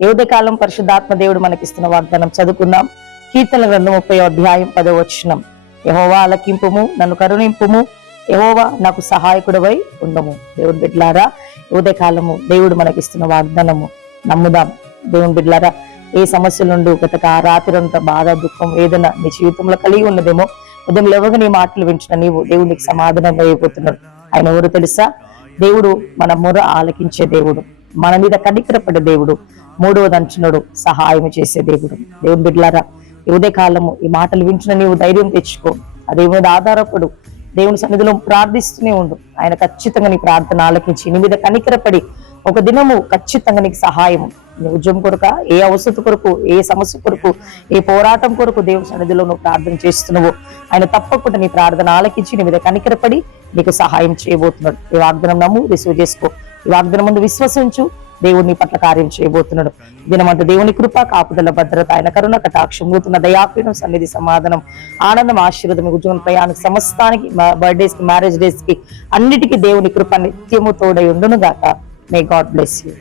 యువత కాలం పరిశుద్ధాత్మ దేవుడు మనకిస్తున్న వాగ్దానం చదువుకుందాం. కీర్తన గ్రంథం 30వ అధ్యాయం 10వ వచనం. యెహోవా ఆలకింపుము, నన్ను కరుణింపుము, యెహోవా నాకు సహాయకుడవై ఉండము. దేవుని బిడ్డలారా, యువత కాలము దేవుడు మనకిస్తున్న వాగ్దానము నమ్ముదాం. దేవుని బిడ్డలారా, ఏ సమస్యల నుండి గత రాత్రంతా బాధ, దుఃఖం, వేదన నీ జీవితంలో కలిగి ఉన్నదేమో, ఉదయం లేవగా నీ మాటలు వింటున్న నీవు దేవునికి సమాధానం అయిపోతున్నాడు. ఆయన ఎవరు తెలుసా? దేవుడు మన మొర ఆలకించే దేవుడు, మన మీద కనికరపడే దేవుడు, మూడవది అంటున్నాడు సహాయం చేసే దేవుడు. దేవుని బిడ్డలారా, ఈ ఉదయ కాలము ఈ మాటలు వింటున్న నీవు ధైర్యం తెచ్చుకో, అదే మీద ఆధారపడు, దేవుని సన్నిధిలో ప్రార్థిస్తూనే ఉండు. ఆయన ఖచ్చితంగా నీ ప్రార్థన ఆలకించి నీ మీద కనికరపడి ఒక దినము ఖచ్చితంగా నీకు సహాయం, నీ ఉద్యమం కొరక, ఏ అవసరం కొరకు, ఏ సమస్య కొరకు, ఏ పోరాటం కొరకు దేవుని సన్నిధిలో నువ్వు ప్రార్థన చేస్తున్నావు, ఆయన తప్పకుండా నీ ప్రార్థన ఆలకించి నీ మీద కనికరపడి నీకు సహాయం చేయబోతున్నాడు. ఈ వాగ్దానం నమ్ము, రిసీవ్ చేసుకో. ఈ వాగ్దానం ముందు విశ్వసించు, దేవుని పట్ల కార్యం చేయబోతున్నాడు. దినమంతా దేవుని కృప, కాపుదల, భద్రత, ఆయన కరుణ కటాక్షం, నూతన దయాపీఠం, సన్నిధి, సమాధానం, ఆనందం, ఆశీర్వాదం, ఉద్యోగం, ప్రయాణం, సమస్తానికి, బర్త్డేస్ కి, మ్యారేజ్ డేస్ కి, అన్నిటికీ దేవుని కృప నిత్యము తోడై ఉండును గాక. May God bless you.